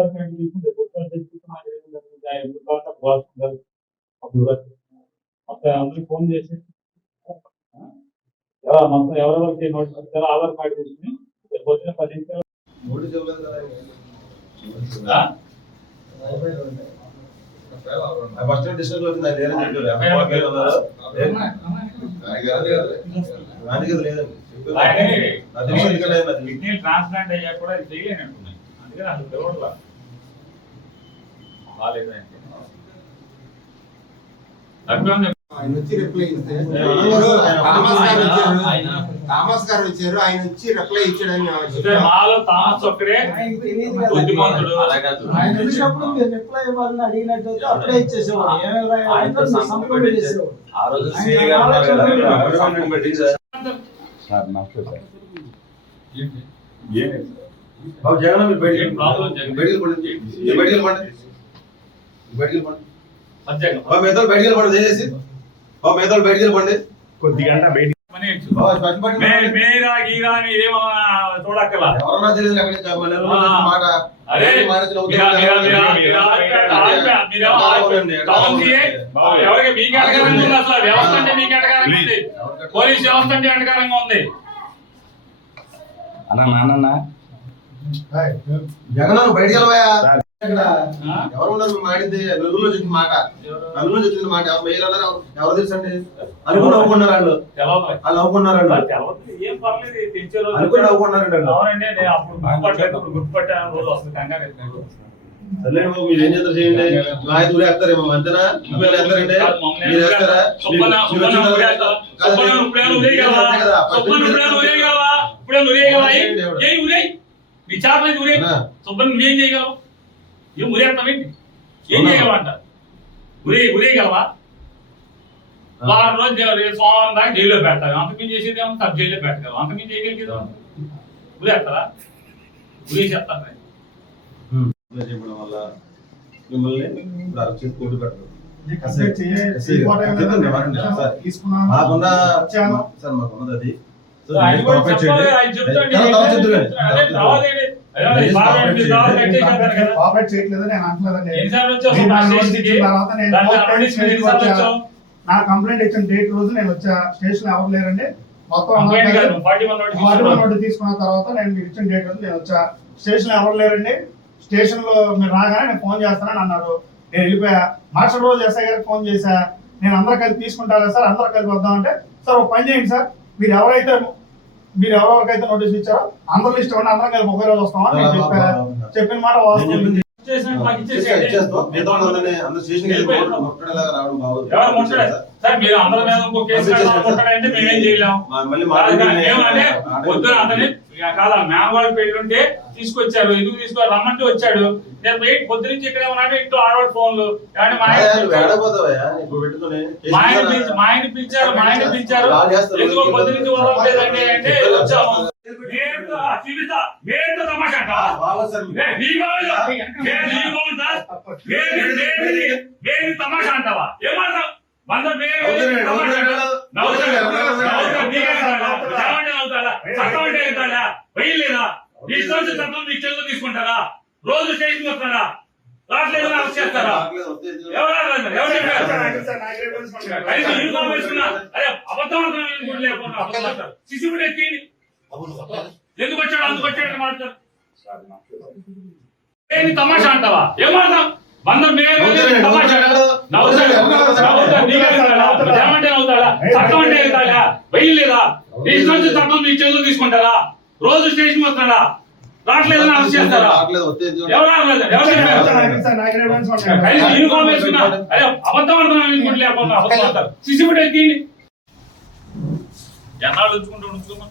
Aadhaar card తీసుకుంటే మొత్తం అందరికి ఫోన్ చేసి మొత్తం ఎవరెవరికి నోటీస్ ఆధార్ కార్డు తీసుకుని పొద్దున 10 నిమిషాలు ట్రాన్స్ప్లాంట్ అయ్యా కూడా చేయలేని అంటున్నాయి. అందుకని అసలు పిలవట్లా ఆయన వచ్చి రిప్లై ఇస్తే థామస్ గారు వచ్చారు, ఆయన వచ్చి రిప్లై ఇచ్చాడని మాలో థామస్ ఒక్కడే బుద్ధిమంతుడు. ఆయన వచ్చినప్పుడు మీరు రిప్లై ఇవ్వాలని అడిగినట్టు అప్పుడే ఇచ్చేసేవాడు. ఆ రోజు జగన్ మేధాలు బయటికి వెళ్ళిపోండి. దయచేసి మేధాలు బయటికి వెళ్ళిపోండి కొద్దిగా ఎవరన్నా తెలియదు పోలీస్ వ్యవస్థ అంటే అటకారంగా ఉంది. జగన్ బయటికి వెళ్ళవా? ఎవరు ఉన్నారు? మాడింది నలుగురులో చెప్పిన మాట, నలుగురులో చెప్పిన మాట ఎవరు తెలుసు అండి? అనుకుని నవ్వుకున్నారు వాళ్ళు, వాళ్ళు నవ్వుకున్నారు అనుకుని నవ్వుకున్నారండి. సర్లే బాబు, మీరు ఏం చేస్తారు చేయండి. ఆయన ఊరే వేస్తారేమో అంతేనా? మీరు వేస్తారండి, మీరు వేస్తారా? నువ్వేం చేయగలవు? ఏం ఉరేస్తావేంటి? ఏం చేయగలవంట? ఉరేయగలవా? వారం రోజు సోమవారం దాకా జైల్లో పెడతావు. అంతకుమించి చేసేది ఏమో సబ్ జైల్లో పెట్టగలవు. అంతకుమించి చేయగలిగేదా? ఉరేస్తారా? ఉరేసేస్తారా? చెప్పడం వల్ల మిమ్మల్ని అరెస్ట్ చేసి కోర్టు పెట్టడం మాకున్నది అది. నా కంప్లైంట్ ఇచ్చిన డేట్ రోజు నేను వచ్చా. స్టేషన్ ఎవరు లేరండి. మొత్తం నోటీస్ తీసుకున్న తర్వాత నేను మీరు ఇచ్చిన డేట్ రోజు నేను వచ్చా. స్టేషన్ ఎవరు లేరండి. స్టేషన్ లో మీరు రాగానే నేను ఫోన్ చేస్తానని అన్నారు. నేను వెళ్ళిపోయా. మార్షల్ రోజు ఎస్ఐ గారికి ఫోన్ చేశా. నేను అందరూ కలిసి తీసుకుంటారా సార్, అందరూ కలిసి వద్దామంటే సార్ ఒక పని చేయండి సార్, మీరు ఎవరెవరికైతే నోటీస్ ఇచ్చారో అందరూ లిస్ట్ ఇవ్వండి, అందరం కలిసి ఒకే రోజు వస్తామని నేను చెప్పిన మాట వాస్తవం. మీరు అందరి మీద ఇంకో కేసు అంటే మేమేం చేయలేము. కాదా మేమవాడు పెళ్ళుంటే తీసుకొచ్చారు. ఎందుకు తీసుకోవాలి రమ్మంటే వచ్చాడు. నేను వెయిట్ పొద్దు నుంచి ఇక్కడ ఉన్నాడు. ఇంట్లో ఆడవాడు ఫోన్లు మా ఆయన పిలిచారు. ఎందుకో పొద్దు నుంచి ఉండలేదండి అంటే వచ్చాము. తమాషా అంటావా? ఏమంటావు? వెయ్యలేదా? చట్టం మీ చేతిలో తీసుకుంటారా? రోజు స్టేషన్ వస్తారా? రావట్లేదు అరెస్ట్ చేస్తారా? శిశువుడు ఎక్కి ఎందుకు వచ్చాడు అందుకు వచ్చాడు మాట్లాడతారు. ఏంటి తమాషా అంటావా? ఏమాడతాం? బంధం ఏమంటే అవుతాడా? చట్టం అంటే అవుతాడా? వెయ్యలేదా? చట్టం మీ చేతిలో తీసుకుంటారా? రోజు స్టేషన్ వస్తారా? రావట్లేదని అరెస్ట్ చేస్తారా? యూనిఫామ్ వేసుకున్నా అబద్ధం ఆడుతున్నా శిశువుడు ఎక్కి ఎన్నాళ్ళు ఉంచుకుంటూ ఉంచుకోమా.